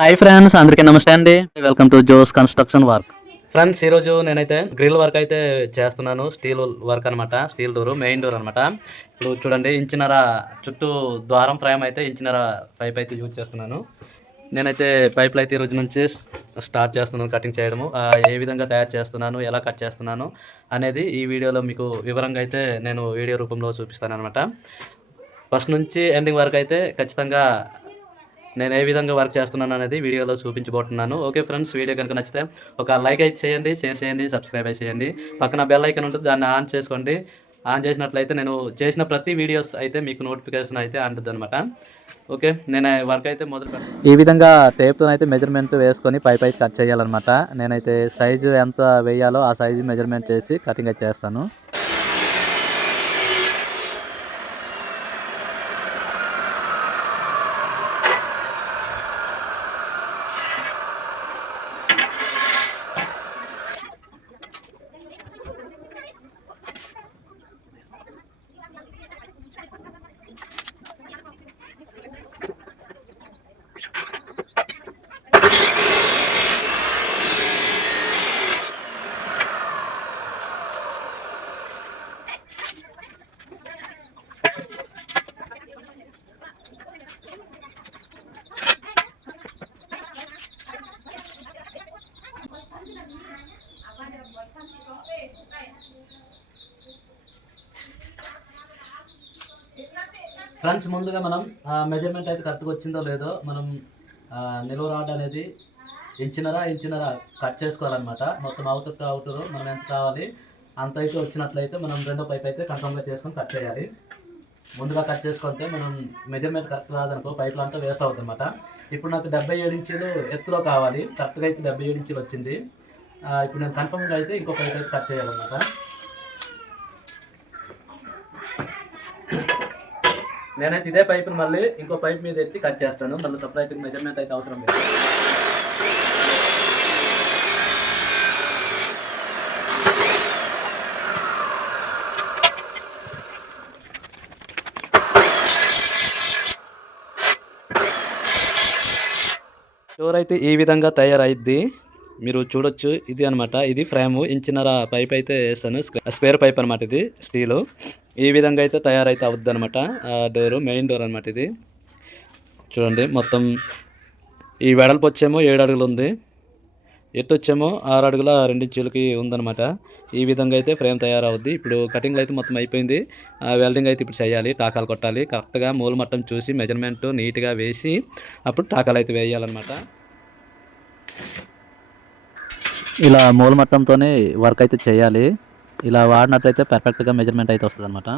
Hi friends, అందరికీ నమస్తే అండి. Welcome to Joe's construction work. Friends, ఈరోజు నేనైతే గ్రిల్ వర్క్ అయితే చేస్తున్నాను. స్టీల్ వర్క్ అనమాట. స్టీల్ డోర్, మెయిన్ డోర్ అనమాట. ఇప్పుడు చూడండి, ఇంచున్నర చుట్టూ ద్వారం ఫ్రేమ్ అయితే ఇంచున్నర పైప్ అయితే యూజ్ చేస్తున్నాను. నేనైతే పైపులు అయితే ఈరోజు నుంచి స్టార్ట్ చేస్తున్నాను కటింగ్ చేయడము. ఏ విధంగా తయారు చేస్తున్నాను, ఎలా కట్ చేస్తున్నాను అనేది ఈ వీడియోలో మీకు వివరంగా అయితే నేను వీడియో రూపంలో చూపిస్తాను అనమాట. ఫస్ట్ నుంచి ఎండింగ్ వరకు అయితే ఖచ్చితంగా నేను ఏ విధంగా వర్క్ చేస్తున్నాను అనేది వీడియోలో చూపించబోతున్నాను. ఓకే ఫ్రెండ్స్, వీడియో కనుక నచ్చితే ఒక లైక్ అయితే చేయండి, షేర్ చేయండి, సబ్స్క్రైబ్ అయితే చేయండి. పక్కన బెల్ ఐకాన్ ఉంటుంది, దాన్ని ఆన్ చేసుకోండి. ఆన్ చేసినట్లయితే నేను చేసిన ప్రతి వీడియోస్ అయితే మీకు నోటిఫికేషన్ అయితే అందుతుందన్నమాట. ఓకే, నేను వర్క్ అయితే మొదలు పెడతాను. ఈ విధంగా టేప్తో అయితే మెజర్మెంట్ వేసుకొని పైప్ అయితే కట్ చేయాలన్నమాట. నేనైతే సైజు ఎంత వేయాలో ఆ సైజు మెజర్మెంట్ చేసి కటింగ్ అయితే చేస్తాను. ఫ్రెండ్స్, ముందుగా మనం మెజర్మెంట్ అయితే కరెక్ట్గా వచ్చిందో లేదో మనం నిలువ రాడ్ అనేది ఇంచున్నర కట్ చేసుకోవాలన్నమాట. మొత్తం అవుటర్ టు అవుటర్ మనం ఎంత కావాలి అంత అయితే వచ్చినట్లయితే మనం రెండో పైప్ అయితే కన్ఫర్మ్గా చేసుకొని కట్ చేయాలి. ముందుగా కట్ చేసుకుంటే మనం మెజర్మెంట్ కరెక్ట్ రాదనుకో పైపులు అంతా వేస్ట్ అవుతుంది అనమాట. ఇప్పుడు నాకు 77 ఇంచులు ఎత్తులో కావాలి. కరెక్ట్గా అయితే 77 ఇంచులు వచ్చింది. ఇప్పుడు నేను కన్ఫర్మ్గా అయితే ఇంకో పైప్ అయితే కట్ చేయాలన్నమాట. నేనైతే ఇదే పైపుని మళ్ళీ ఇంకో పైప్ మీద ఎత్తి కట్ చేస్తాను. మళ్ళీ సపరేట్ మెజర్మెంట్ అయితే అవసరం లేదు. డోర్ అయితే ఈ విధంగా తయారైద్ది, మీరు చూడొచ్చు. ఇది అనమాట, ఇది ఫ్రేమ్. ఇంచున్నర పైప్ అయితే వేస్తాను, స్క్వేర్ పైప్ అనమాట. ఇది స్టీలు. ఈ విధంగా అయితే తయారైతే అవుద్ది అనమాట. డోరు మెయిన్ డోర్ అనమాట. ఇది చూడండి, మొత్తం ఈ వెడల్పు వచ్చేమో 7 అడుగులు ఉంది, ఎత్తు వచ్చేమో 6 అడుగుల 2 ఇంచులకి ఉందనమాట. ఈ విధంగా అయితే ఫ్రేమ్ తయారవుద్ది. ఇప్పుడు కటింగ్లో అయితే మొత్తం అయిపోయింది. వెల్డింగ్ అయితే ఇప్పుడు చేయాలి, టాకాలు కొట్టాలి. కరెక్ట్గా మూల మట్టం చూసి మెజర్మెంట్ నీట్గా వేసి అప్పుడు టాకాలు అయితే వేయాలన్నమాట. ఇలా మూల మట్టంతోనే వర్క్ అయితే చేయాలి. ఇలా వాడినట్లయితే పర్ఫెక్ట్గా మెజర్మెంట్ అయితే వస్తుంది అనమాట.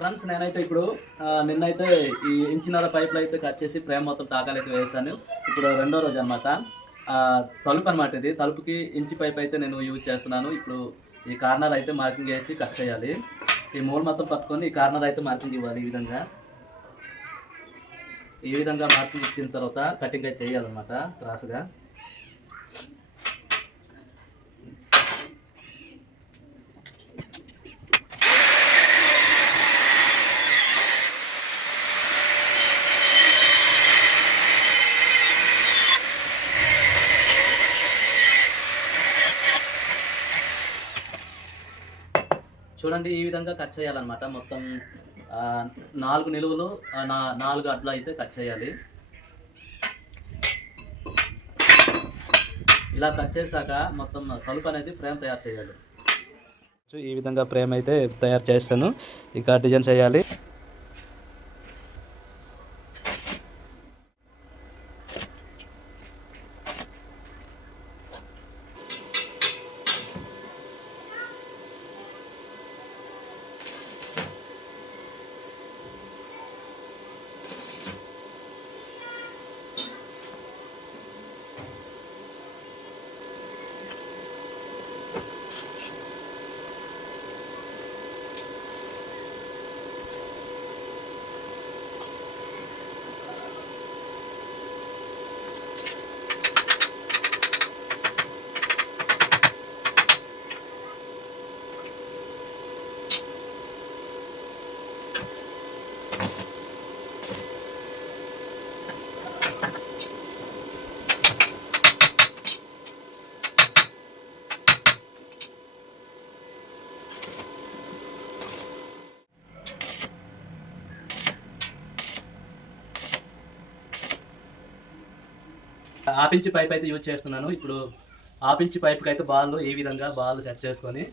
ఫ్రెండ్స్, నేనైతే ఇప్పుడు నిన్నైతే ఈ ఇంచున్నర పైపులు అయితే కట్ చేసి ఫ్రేమ్ మొత్తం టాకాలు అయితే వేసాను. ఇప్పుడు రెండో రోజు అనమాట. తలుపు అనమాట. ఇది తలుపుకి ఇంచు పైప్ అయితే నేను యూజ్ చేస్తున్నాను. ఇప్పుడు ఈ కార్నర్ అయితే మార్కింగ్ వేసి కట్ చేయాలి. ఈ మూల మొత్తం పట్టుకొని ఈ కార్నర్ అయితే మార్కింగ్ ఇవ్వాలి. ఈ విధంగా మార్కింగ్ ఇచ్చిన తర్వాత కటింగ్ అయితే చేయాలన్నమాట క్రాస్గా. చూడండి, ఈ విధంగా కట్ చేయాలన్నమాట. మొత్తం 4 నిలువులు 4 అడ్లు అయితే కట్ చేయాలి. ఇలా కట్ చేశాక మొత్తం తలుపు అనేది ఫ్రేమ్ తయారు చేయాలి. ఈ విధంగా ఫ్రేమ్ అయితే తయారు చేస్తాను. ఇంకా డిజైన్ చేయాలి. ఆపించి పైప్ అయితే యూజ్ చేస్తున్నాను. ఇప్పుడు ఆపించి పైప్కి అయితే ఈ విధంగా బాల్ సెట్ చేసుకొని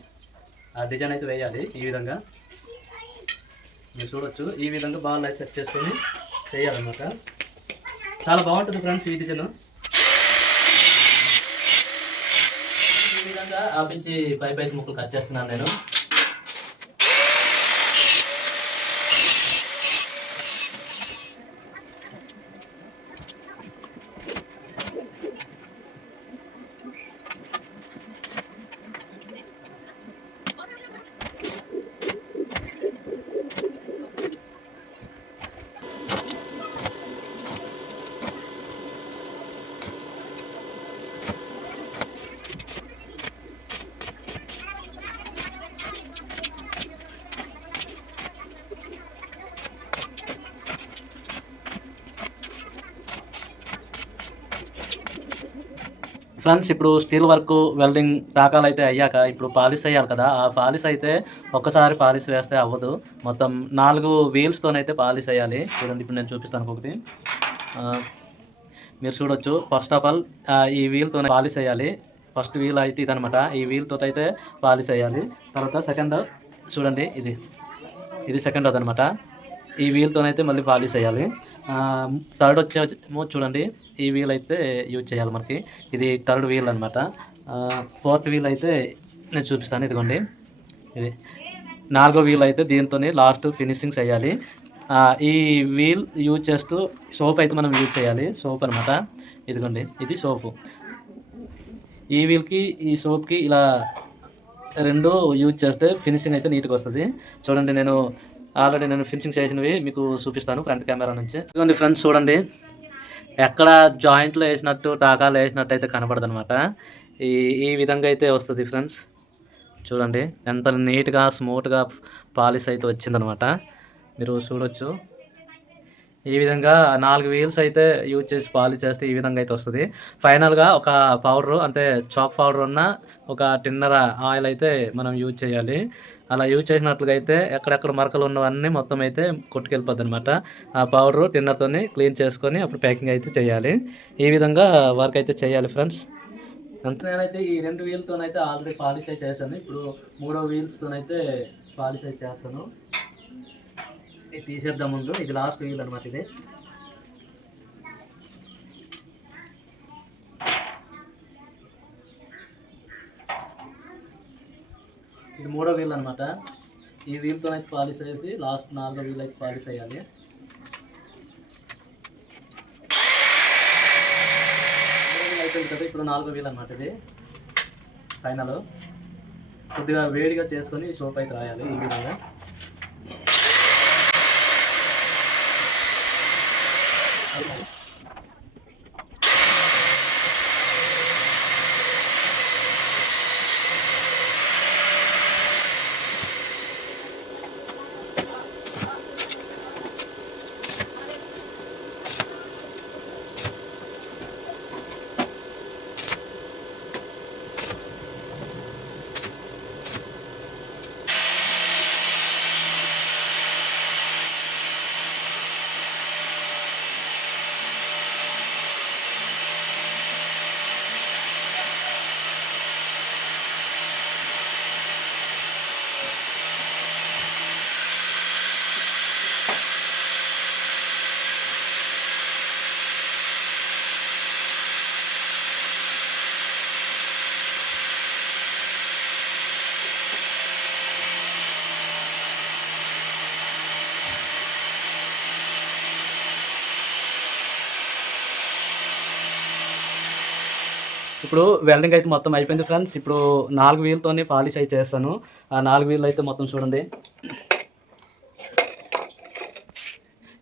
ఆ డిజైన్ అయితే వేయాలి. ఈ విధంగా మీరు చూడొచ్చు. ఈ విధంగా బాల్ అయితే సెట్ చేసుకొని చేయాలన్నమాట. చాలా బాగుంటుంది ఫ్రెండ్స్ ఈ డిజైన్. ఈ విధంగా ఆపించి పైప్ అయితే ముక్కలు కట్ చేస్తున్నాను నేను. ఫ్రెండ్స్ ఇప్పుడు స్టీల్ వర్క్ వెల్డింగ్ టాకాలు అయితే అయ్యాక ఇప్పుడు పాలిష్ అయ్యాలి కదా. ఆ పాలిష్ అయితే ఒక్కసారి పాలిష్ వేస్తే అవ్వదు. మొత్తం 4 వీల్స్తోనైతే పాలిష్ అయ్యాలి. చూడండి ఇప్పుడు నేను చూపిస్తాను ఒకటి. మీరు చూడొచ్చు. ఫస్ట్ ఆఫ్ ఆల్ ఈ వీల్తో పాలిష్ అయ్యాలి. ఫస్ట్ వీల్ అయితే ఇదనమాట. ఈ వీల్తో అయితే పాలిష్ అయ్యాలి. తర్వాత సెకండ్ చూడండి, ఇది సెకండ్ అదనమాట. ఈ వీల్తోనైతే మళ్ళీ పాలిష్ అయ్యాలి. థర్డ్ వచ్చేమో చూడండి, ఈ వీల్ అయితే యూజ్ చేయాలి మనకి. ఇది థర్డ్ వీల్ అనమాట. ఫోర్త్ వీల్ అయితే నేను చూపిస్తాను. ఇదిగోండి, ఇది 4వ వీల్ అయితే దీంతో లాస్ట్ ఫినిషింగ్స్ అయ్యాలి. ఈ వీల్ యూజ్ చేస్తూ సోప్ అయితే మనం యూజ్ చేయాలి. సోప్ అనమాట. ఇదిగోండి, ఇది సోపు. ఈ వీల్కి ఈ సోప్కి ఇలా 2 యూజ్ చేస్తే ఫినిషింగ్ అయితే నీట్గా వస్తుంది. చూడండి, ఆల్రెడీ నేను ఫినిషింగ్ చేసినవి మీకు చూపిస్తాను ఫ్రంట్ కెమెరా నుంచి. ఇదిగోండి ఫ్రెండ్స్, చూడండి ఎక్కడ జాయింట్లో వేసినట్టు టాకాలు వేసినట్టు అయితే కనపడదు అనమాట. ఈ విధంగా అయితే వస్తుంది ఫ్రెండ్స్. చూడండి ఎంత నీట్గా స్మూత్గా పాలిష్ అయితే వచ్చిందనమాట. మీరు చూడొచ్చు. ఈ విధంగా 4 వీల్స్ అయితే యూజ్ చేసి పాలిష్ చేస్తే ఈ విధంగా అయితే వస్తుంది. ఫైనల్గా ఒక పౌడరు అంటే చాక్ పౌడర్ ఉన్న ఒక టిన్నర్ ఆయిల్ అయితే మనం యూజ్ చేయాలి. అలా యూజ్ చేసినట్లుగా అయితే ఎక్కడెక్కడ మరకలు ఉన్నవన్నీ మొత్తం అయితే కొట్టుకెళ్ళిపోద్ది అనమాట. ఆ పౌడరు టిన్నర్తో క్లీన్ చేసుకొని అప్పుడు ప్యాకింగ్ అయితే చేయాలి. ఈ విధంగా వర్క్ అయితే చేయాలి ఫ్రెండ్స్. అంతే. నేనైతే ఈ 2 వీల్తోనైతే ఆల్రెడీ పాలిష్ అయితే చేశాను. ఇప్పుడు 3వ వీల్స్తోనైతే పాలిష్ అయితే చేస్తాను. ఇది తీసేద్దాం ముందు. ఇది లాస్ట్ వీల్ అనమాట. ఇది 3వ వీల్ అనమాట. ఈ వీల్తో అయితే పాలిష్ చేసి లాస్ట్ 4వ వీల్ అయితే పాలిష్ అయ్యాలి. అయిపోయింది కదా. ఇప్పుడు 4వ వీల్ అనమాట. ఇది ఫైనల్. కొద్దిగా వేడిగా చేసుకొని సోప్ అయితే రాయాలి. ఈ విధంగా ఇప్పుడు వెల్డింగ్ అయితే మొత్తం అయిపోయింది ఫ్రెండ్స్. ఇప్పుడు 4 వీల్తోనే పాలిష్ అయితే చేస్తాను. ఆ 4 వీల్ అయితే మొత్తం చూడండి.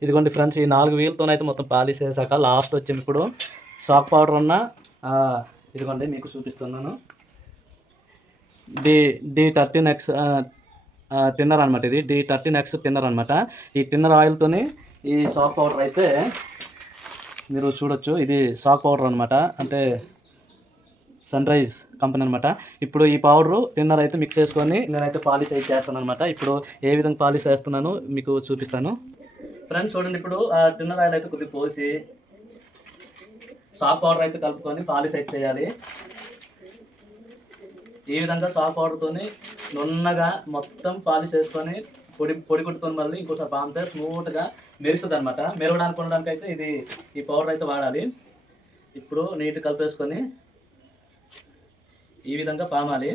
ఇదిగోండి ఫ్రెండ్స్, ఈ 4 వీల్తోనైతే మొత్తం పాలిష్ చేశాక లాస్ట్ వచ్చి ఇప్పుడు సాక్ పౌడర్ ఉన్న ఇదిగోండి మీకు చూపిస్తున్నాను. D13X టిన్నర్ అనమాట. ఇది D13X టిన్నర్ అనమాట. ఈ టిన్నర్ ఆయిల్తోని ఈ సాక్ పౌడర్ అయితే మీరు చూడొచ్చు. ఇది సాక్ పౌడర్ అనమాట, అంటే సన్ రైజ్ కంపెనీ అనమాట. ఇప్పుడు ఈ పౌడరు టిన్నర్ అయితే మిక్స్ చేసుకొని నేనైతే పాలిష్ అయితే చేస్తాను అనమాట. ఇప్పుడు ఏ విధంగా పాలిష్ చేస్తున్నాను మీకు చూపిస్తాను ఫ్రెండ్స్. చూడండి, ఇప్పుడు ఆ టిన్నర్ ఆయిల్ అయితే కొద్దిగా పోసి సాఫ్ట్ పౌడర్ అయితే కలుపుకొని పాలిష్ అయితే చేయాలి. ఈ విధంగా సాఫ్ట్ పౌడర్తోని నున్నగా మొత్తం పాలిష్ చేసుకొని పొడి కుట్టుకొని మళ్ళీ ఇంకోసారి పామితే స్మూత్గా మెరుస్తుంది అనమాట. మెరవడానికి ఉండడానికి అయితే ఈ పౌడర్ అయితే వాడాలి. ఇప్పుడు నీట్ కలిపేసుకొని ఈ విధంగా పామాలి.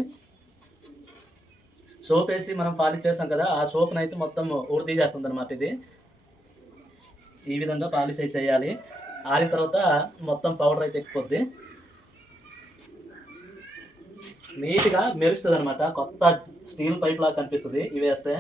సోప్ వేసి మనం పాలిష్ చేస్తాం కదా, ఆ సోప్ని అయితే మొత్తం ఊడి తీసేస్తుంది అనమాట. ఇది ఈ విధంగా పాలిష్ అయితే చేయాలి. ఆరిన తర్వాత మొత్తం పౌడర్ అయితే ఎక్కిపోద్ది, నీట్గా మెరుస్తుంది అనమాట. కొత్త స్టీల్ పైప్ లాగా కనిపిస్తుంది ఇవి వేస్తే.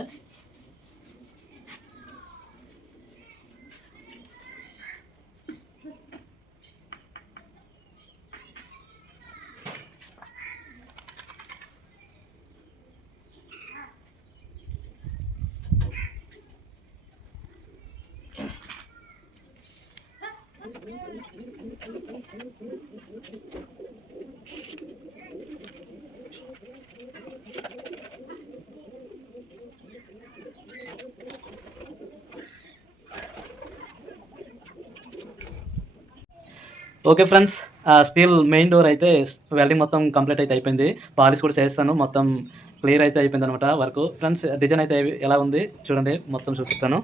Okay friends, steel main door అయితే వెల్డింగ్ మొత్తం కంప్లీట్ అయితే అయిపోయింది. పాలిష్ కూడా చేస్తాను, మొత్తం క్లియర్ అయితే అయిపోయింది అనమాట వర్క్. ఫ్రెండ్స్ డిజైన్ అయితే ఎలా ఉంది చూడండి, మొత్తం చూపిస్తాను.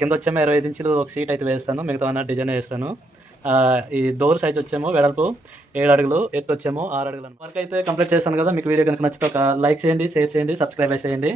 కింద వచ్చేమో 25 ఇంచులు ఒక సీట్ అయితే వేస్తాను, మిగతా అన్న డిజైన్ వేస్తాను. ఈ డోర్ సైజ్ వచ్చేమో వెడల్పు 7 అడుగులు, ఎత్తు వచ్చేమో 6 అడుగులు. వర్క్ అయితే కంప్లీట్ చేస్తాను కదా. మీకు వీడియో కనుక నచ్చితే ఒక లైక్ చేయండి, షేర్ చేయండి, సబ్స్క్రైబ్ చేయండి.